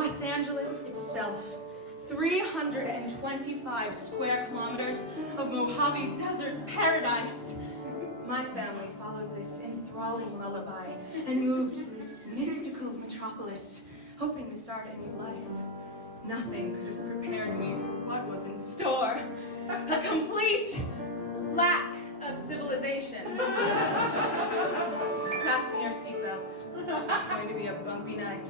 Los Angeles itself, 325 square kilometers of Mojave Desert paradise. My family followed this enthralling lullaby and moved to this mystical metropolis, hoping to start a new life. Nothing could have prepared me for what was in store. A complete lack of civilization. Fasten your seatbelts. It's going to be a bumpy night.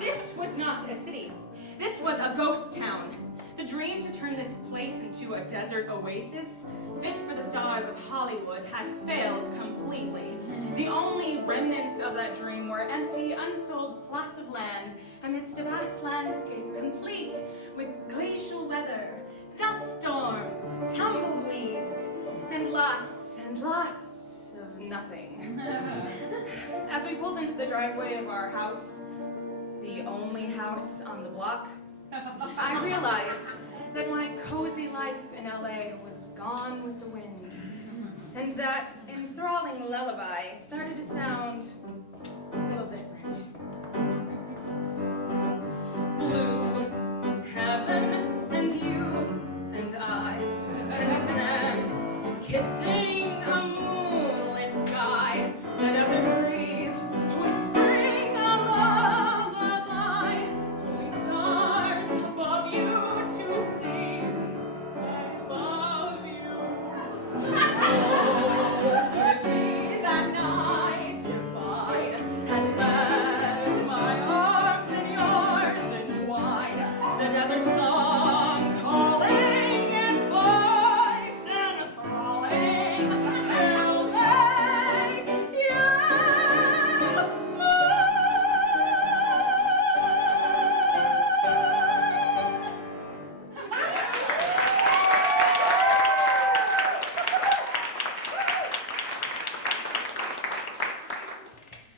This was not a city. This was a ghost town. The dream to turn this place into a desert oasis, fit for the stars of Hollywood, had failed completely. The only remnants of that dream were empty, unsold plots of land amidst a vast landscape complete with glacial weather, dust storms, tumbleweeds, and lots of nothing. As we pulled into the driveway of our house, the only house on the block, I realized that my cozy life in LA was gone with the wind, and that enthralling lullaby started to sound a little different. Blue heaven and you and I and sand kissing a moonlit sky, the desert breeze whispering a lullaby, only stars above you to sing I love you. Oh, could it be that night divine had led my arms in yours entwined, the desert song calling its voice enthralling, will make you mine.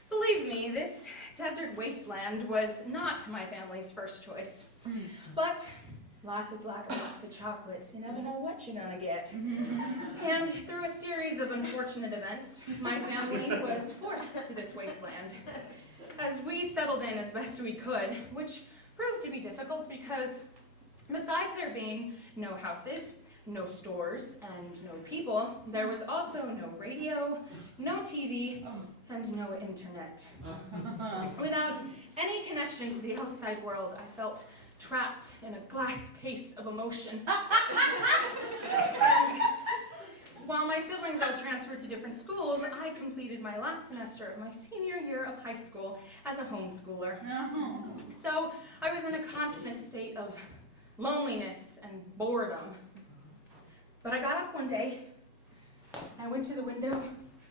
Believe me, this desert wasteland was not my family's first choice. But life is like a box of chocolates. You never know what you're gonna get. And through a series of unfortunate events, my family was forced to this wasteland. As we settled in as best we could, which proved to be difficult because besides there being no houses, no stores, and no people, there was also no radio, no TV, and no internet. Without any connection to the outside world, I felt trapped in a glass case of emotion. And while my siblings all transferred to different schools, I completed my last semester of my senior year of high school as a homeschooler. So I was in a constant state of loneliness and boredom. But I got up one day, I went to the window,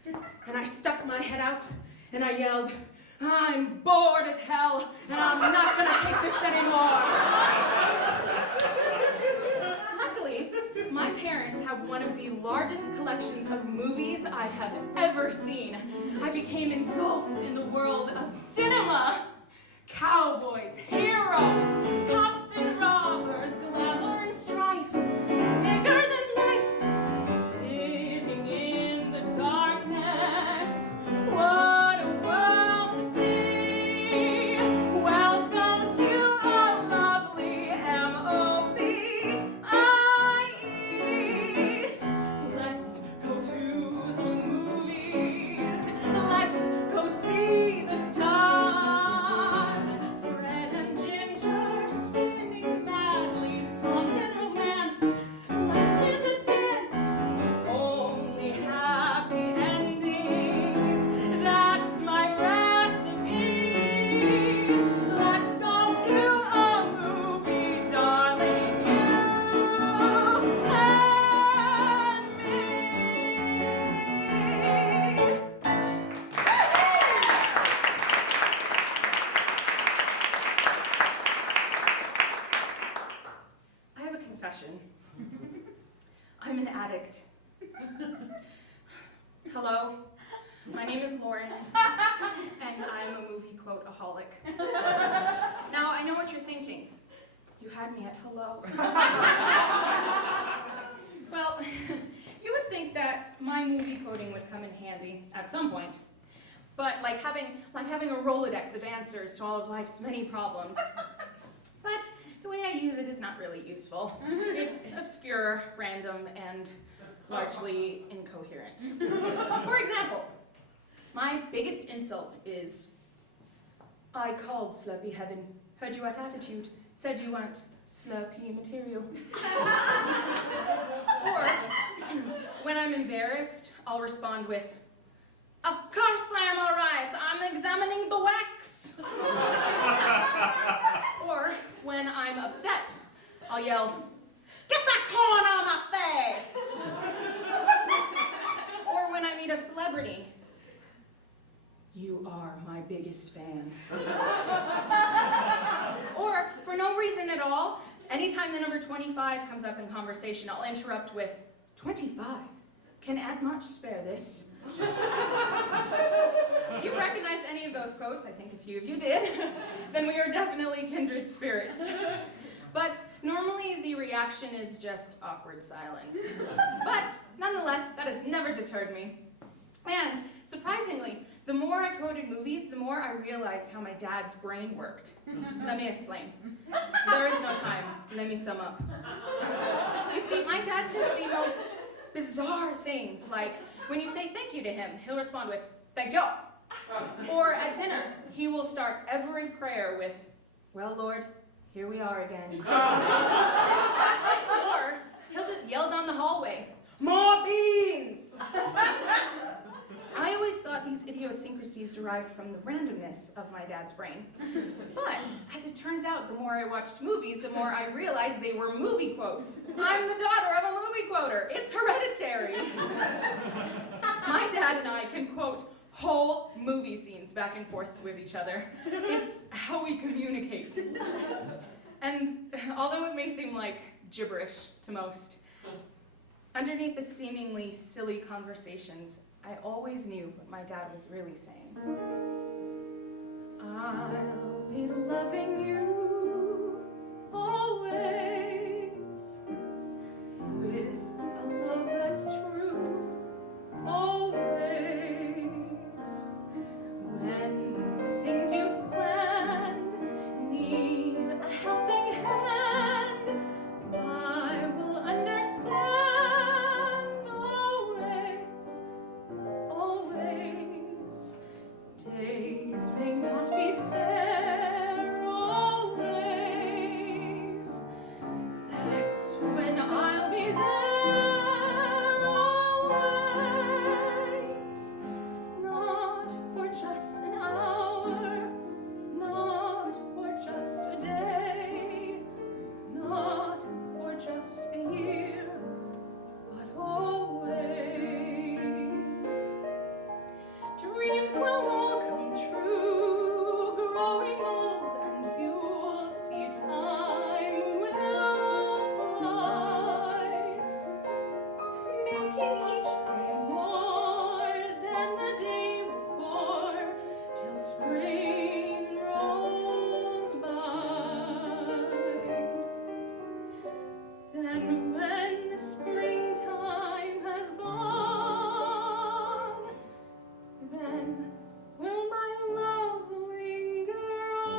and I stuck my head out, and I yelled, "I'm bored as hell, and I'm not gonna take this anymore." Luckily, my parents have one of the largest collections of movies I have ever seen. I became engulfed in the world of cinema. Cowboys, heroes, cops and robbers, glamour and strife, bigger than life, sitting in the darkness. What a world to see. Welcome to a lovely MOVIE. Let's go to the movies. Let's go see the stars. Fred and Ginger spinning madly, songs and romance. Life is a dance, only happy endings. That's my recipe. Let's go to a movie, darling, you and me. I have a confession. I'm an addict. Hello, my name is Lauren, and I'm a movie quote-aholic. Now, I know what you're thinking. You had me at hello. Well, you would think that my movie quoting would come in handy at some point. but like having a Rolodex of answers to all of life's many problems. But the way I use it is not really useful. It's obscure, random, and largely incoherent. For example, my biggest insult is, I called Slurpy Heaven, heard you at attitude, said you weren't Slurpy material. Or, when I'm embarrassed, I'll respond with, of course I am all right, I'm examining the wax. Or, when I'm upset, I'll yell, get that corn out of my face! Or when I meet a celebrity, you are my biggest fan. Or, for no reason at all, anytime the number 25 comes up in conversation, I'll interrupt with, 25? Can Aunt March spare this? If you recognize any of those quotes, I think a few of you did, then we are definitely kindred spirits. But normally the reaction is just awkward silence. But nonetheless, that has never deterred me. And surprisingly, the more I quoted movies, the more I realized how my dad's brain worked. Let me explain. There is no time. Let me sum up. You see, my dad says the most bizarre things, like when you say thank you to him, he'll respond with, thank you. Or at dinner, he will start every prayer with, well, Lord, here we are again. Or he'll just yell down the hallway, more beans! I always thought these idiosyncrasies derived from the randomness of my dad's brain. But, as it turns out, the more I watched movies, the more I realized they were movie quotes. I'm the daughter of a movie quoter. It's hereditary. My dad and I can quote whole movie scenes back and forth with each other. It's how we communicate. And although it may seem like gibberish to most, underneath the seemingly silly conversations, I always knew what my dad was really saying. I'll be loving you always, with a love that's true, always. When the things you've planned need a helping hand, I will understand. Days may not be fair always. That's when I'll be there always. Not for just an hour, not for just a day, not for just a year, but always. Dreams will all come true, growing old, and you'll see time will fly, making each day more than the day before, till spring rolls by. Then when the springtime has gone, then will my love linger on?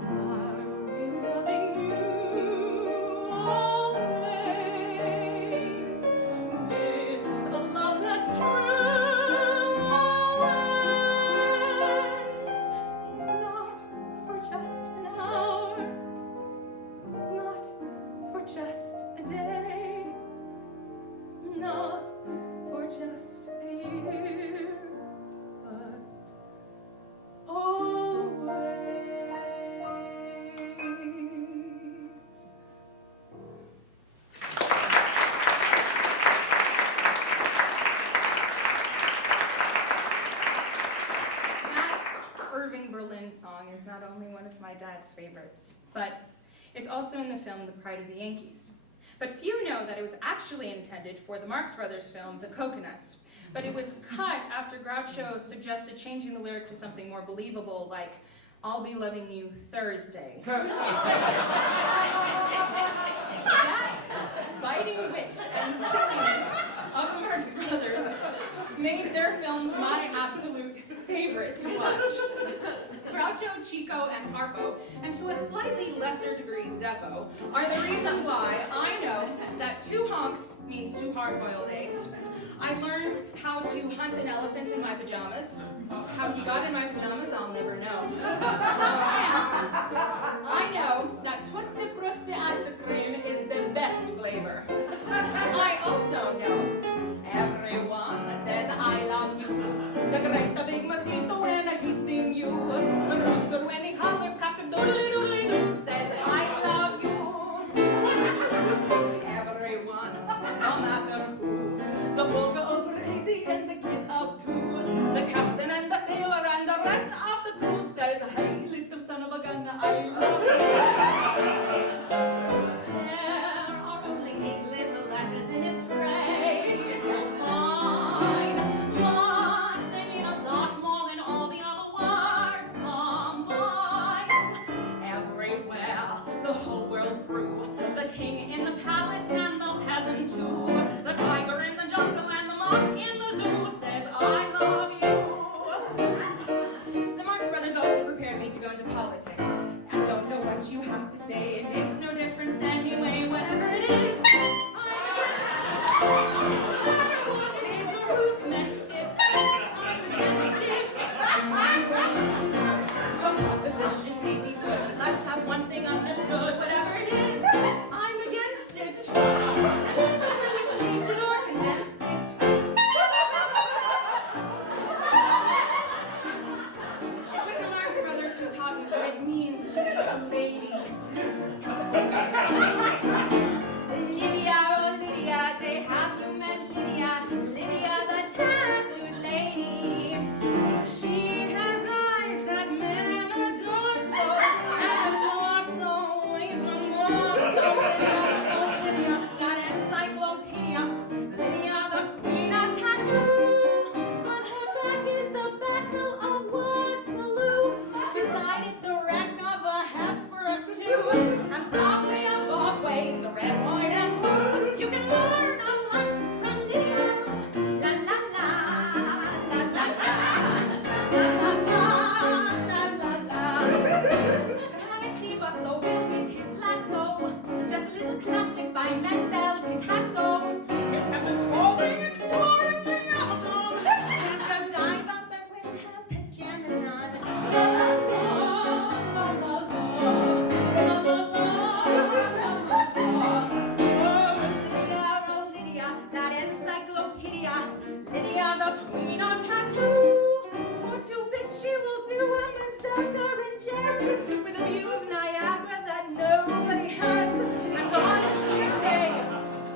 I'll be loving you always, with a love that's true, always. Not for just an hour, not for just a day, not for just a year, but always. That Irving Berlin song is not only one of my dad's favorites, but it's also in the film The Pride of the Yankees. But few know that it was actually intended for the Marx Brothers film, The Coconuts. But it was cut after Groucho suggested changing the lyric to something more believable, like, I'll be loving you Thursday. That biting wit and silliness of the Marx Brothers made their films my absolute favorite to watch. Groucho, Chico, and Harpo, and to a slightly lesser degree Zeppo, are the reason why I know that 2 honks means 2 hard-boiled eggs. I learned how to hunt an elephant in my pajamas. How he got in my pajamas, I'll never know. And I know that Tootsie Frutti ice cream is the best flavor. I also know everyone says I love you. The great, the big mosquito when he stings you. The rooster when he hollers cock-a-doodle-doodle-doo says I love you. Everyone, no matter who. The folk over 80 and the kid of 2. The captain and the sailor and the rest of the crew says, hey, little son of a gun, I love you. There are only 8 little letters in this phrase. You'll find, but they mean a lot more than all the other words combined. Everywhere, the whole world through, the king in the palace and the peasant too, the tiger in the jungle and the monk in the zoo says I love you. The Marx Brothers also prepared me to go into politics. I don't know what you have to say, it makes no difference anyway, whatever it is. No matter what it is or who commenced it, I'm against it. Your proposition may be good, but let's have one thing understood, whatever it is, I'm against it. And even when you change it or condense it. It was the Marx Brothers who taught me what it means to be a lady. Lydia, oh Lydia, say have you met Lydia? Lydia the tattooed lady. She has eyes that men adore so, and a torso even more so. Lydia, that encyclopedia. Lydia the queen of tattoo. On her back is the Battle of Waterloo. Beside it the wreck of the Hesperus too. And probably above waves the red, white, and blue. You can learn a lot from Lydia. La la la, la la la, la la la, la la la. Can't see Buffalo Bill with his lasso. Just a little classic by Mendel Picasso. Here's Captain Spaulding exploring the Amazon. Here's the dive bomber with her pajamas on. La la la, la la la, la la la, oh Lydia, that encyclopedia. Lydia the queen of tattoo. For 2 bits she will do a massacre in jazz with a view of Niagara that nobody has. And on a clear day,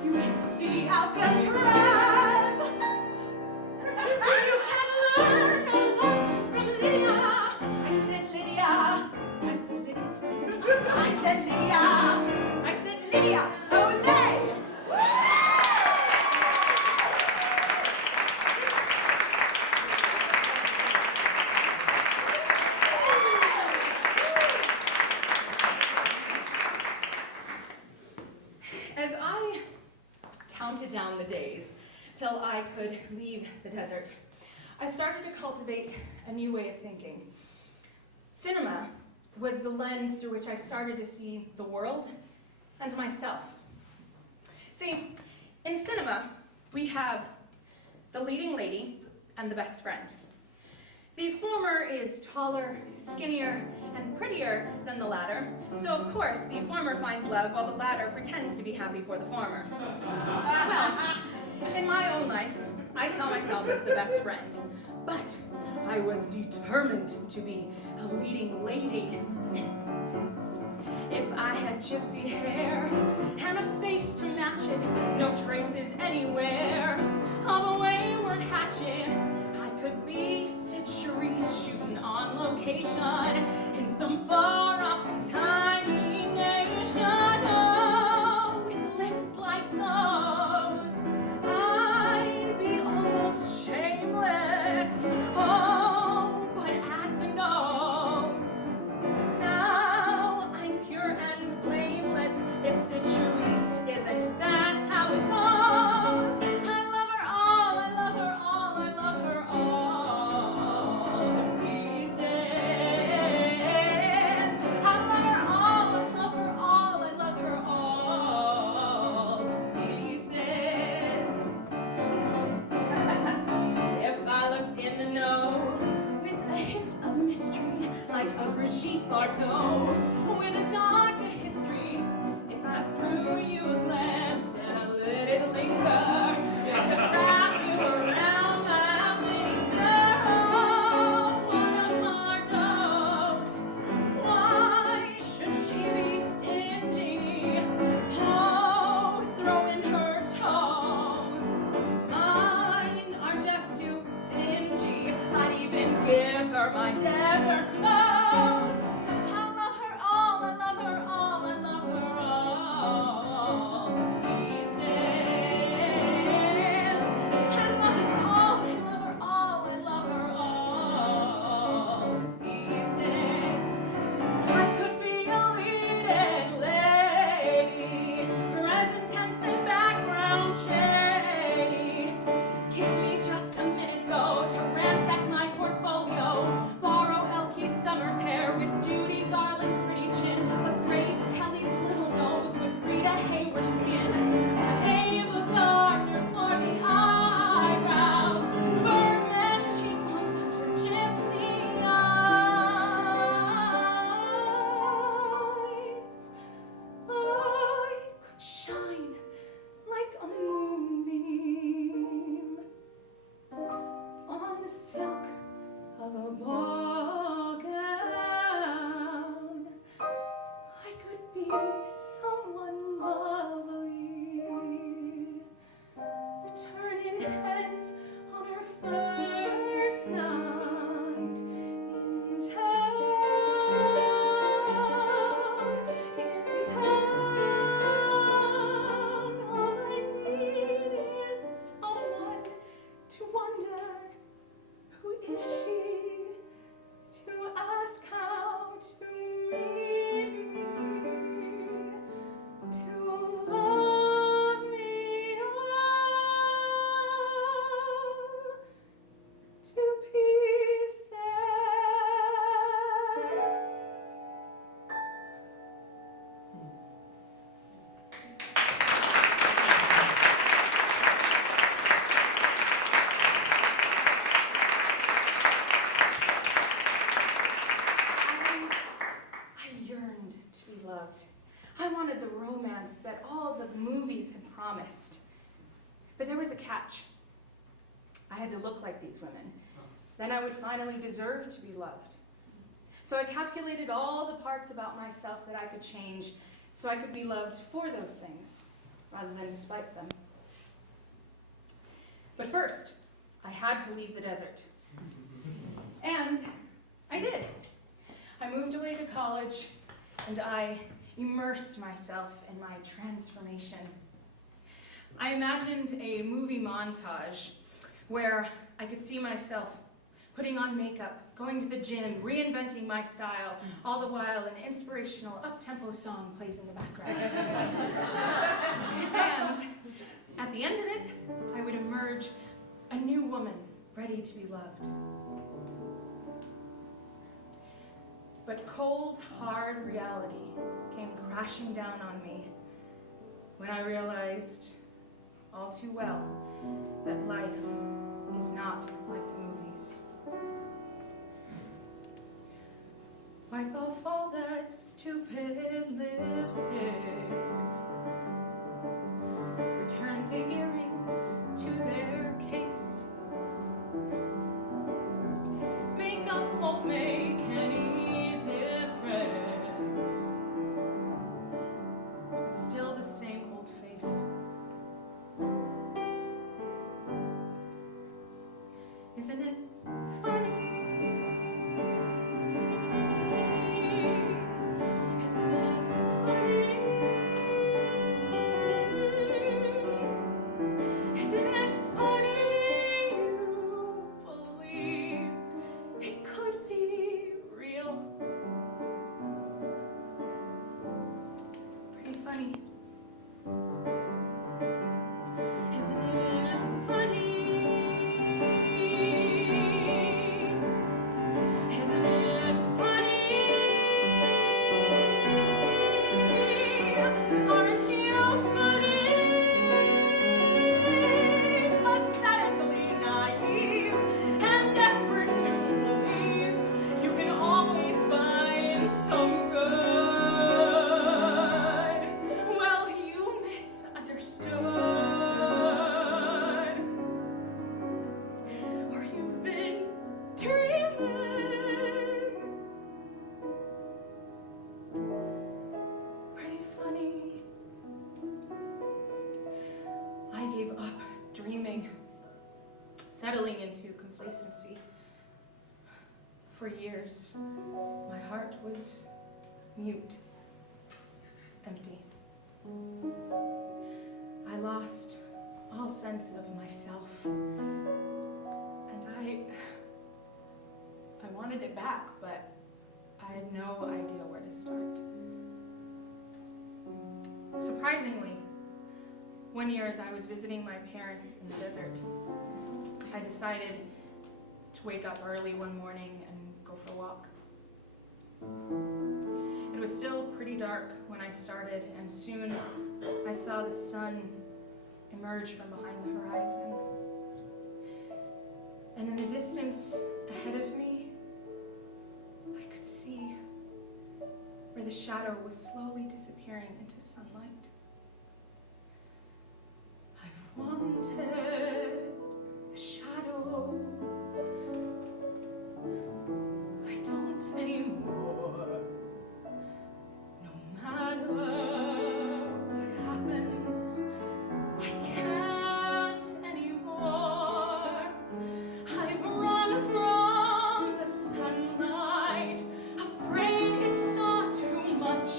you can see Alcatraz. You can learn a lot from Lydia. I said Lydia. I said Lydia. I said Lydia. I said Lydia. Olay! As I counted down the days till I could leave the desert, I started to cultivate a new way of thinking. Cinema was the lens through which I started to see the world and myself. See, in cinema, we have the leading lady and the best friend. The former is taller, skinnier, and prettier than the latter, so of course the former finds love while the latter pretends to be happy for the former. Well, in my own life, I saw myself as the best friend, but I was determined to be a leading lady. If I had gypsy hair and a face to match it, no traces anywhere of a wayward hatchet, I could be Sid Charisse shooting on location in some far-off and tiny nation. Oh, with lips like those, I'd be almost shameless. Oh, but at the nose, Brigitte Bardot, with a darker history. If I threw you a glance and I let it linger, it could wrap you around my finger. One of Bardot's. Why should she be stingy? Oh, throwing her toes. Mine are just too dingy. I'd even give her my desert for those. I love her all, I love her all, I love her all to pieces. I love her all, I love her all, I love her all to pieces. I could be a leading lady, present tense and background shady. Give me just a minute though to ransack my portfolio, borrow Elkie Summers' hair with Judy Garland's pretty chin, but Grace Kelly's little nose with Rita Hayworth's skin, Ava Gardner for the eyebrows, Bergman cheekbones under gypsy eyes. I could shine like a moonbeam on the silk of a ball gown. I could be someone lovely, turning heads on her first night in town, in town. All I need is someone to wonder, who is she? To ask how to meet me, to love me all to pieces. I yearned to be loved. I wanted the romance that all the movies had promised. But there was a catch. I had to look like these women. Then I would finally deserve to be loved. So I calculated all the parts about myself that I could change so I could be loved for those things, rather than despite them. But first, I had to leave the desert. And I did. I moved away to college, and I immersed myself in my transformation. I imagined a movie montage where I could see myself putting on makeup, going to the gym, reinventing my style, all the while an inspirational up-tempo song plays in the background. And at the end of it, I would emerge a new woman, ready to be loved. But cold, hard reality came crashing down on me when I realized all too well that life is not like the movies. Wipe off all that stupid lipstick. Return the earrings to their case. Makeup won't make any difference. It's still the same old face. Isn't it funny? Isn't it funny? Isn't it funny you believed it could be real? Pretty funny. Isn't it funny? complacency. For years, my heart was mute, empty. I lost all sense of myself, and I wanted it back, but I had no idea where to start. Surprisingly, one year as I was visiting my parents in the desert, I decided to wake up early one morning and go for a walk. It was still pretty dark when I started, and soon I saw the sun emerge from behind the horizon. And in the distance ahead of me, I could see where the shadow was slowly disappearing into sunlight. I've wanted the shadows. I don't anymore. No matter what happens, I can't anymore. I've run from the sunlight, afraid it saw too much.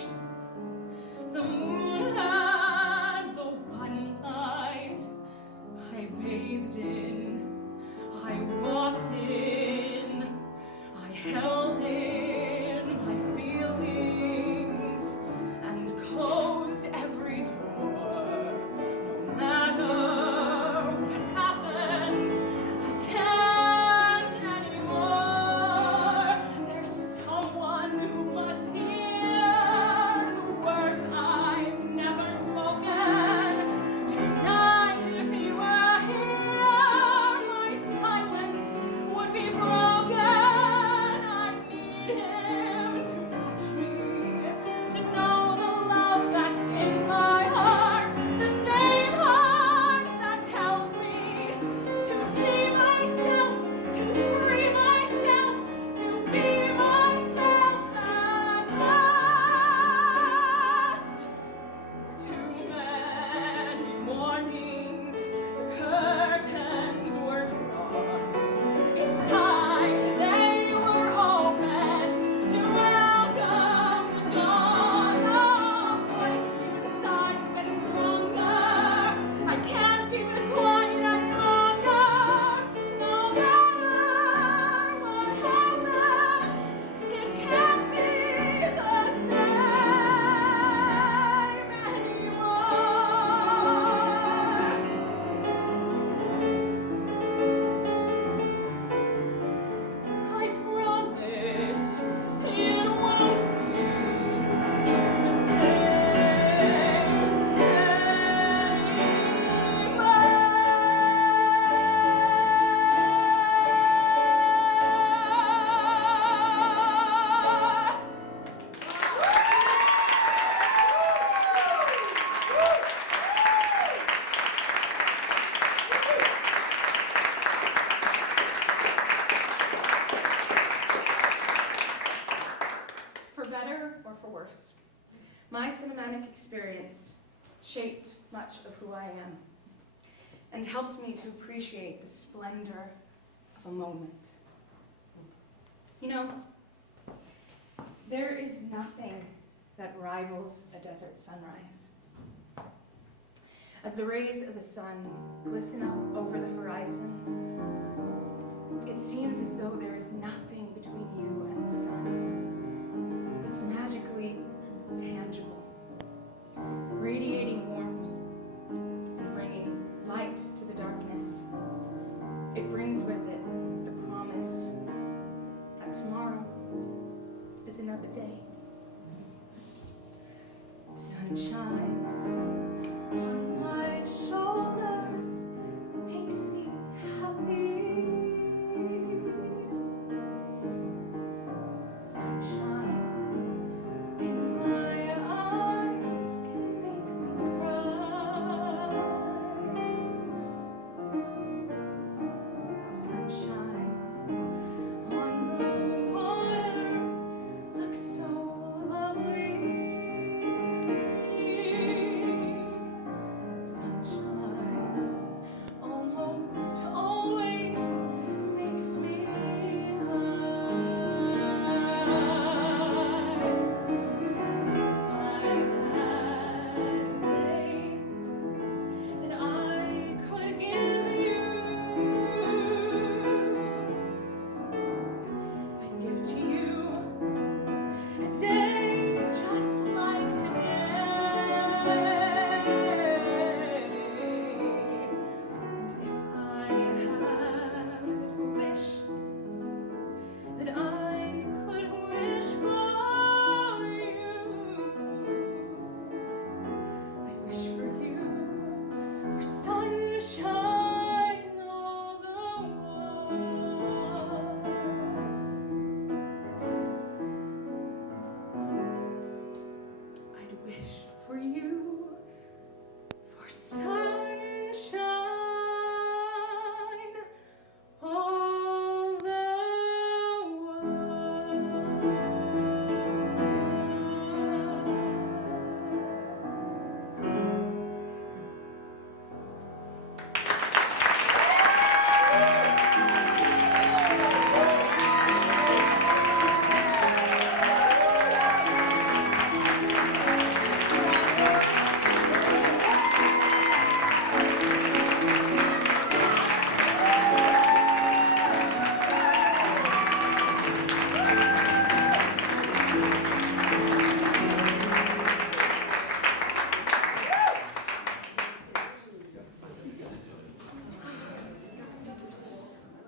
The moon had the one light I bathed in, I walked in, I held in my feelings and closed every door. No matter what happens, I can't anymore. There's someone who must hear the words I've never spoken. Tonight, if you were here, my silence would be broken. I need him to touch me, to know the love that's in my heart, the same heart that tells me to see myself, to free myself, to be myself at last. For too many mornings, the curtains were drawn. It's time they were opened to welcome the dawn. A voice deep inside is getting stronger. I can't keep it quiet any longer. No matter what happens, it can't be the same anymore. I promise it won't be the same For better or for worse, my cinematic experience shaped much of who I am and helped me to appreciate the splendor of a moment. You know, there is nothing that rivals a desert sunrise. As the rays of the sun glisten up over the horizon, it seems as though there is nothing between you and the sun. It's magically tangible.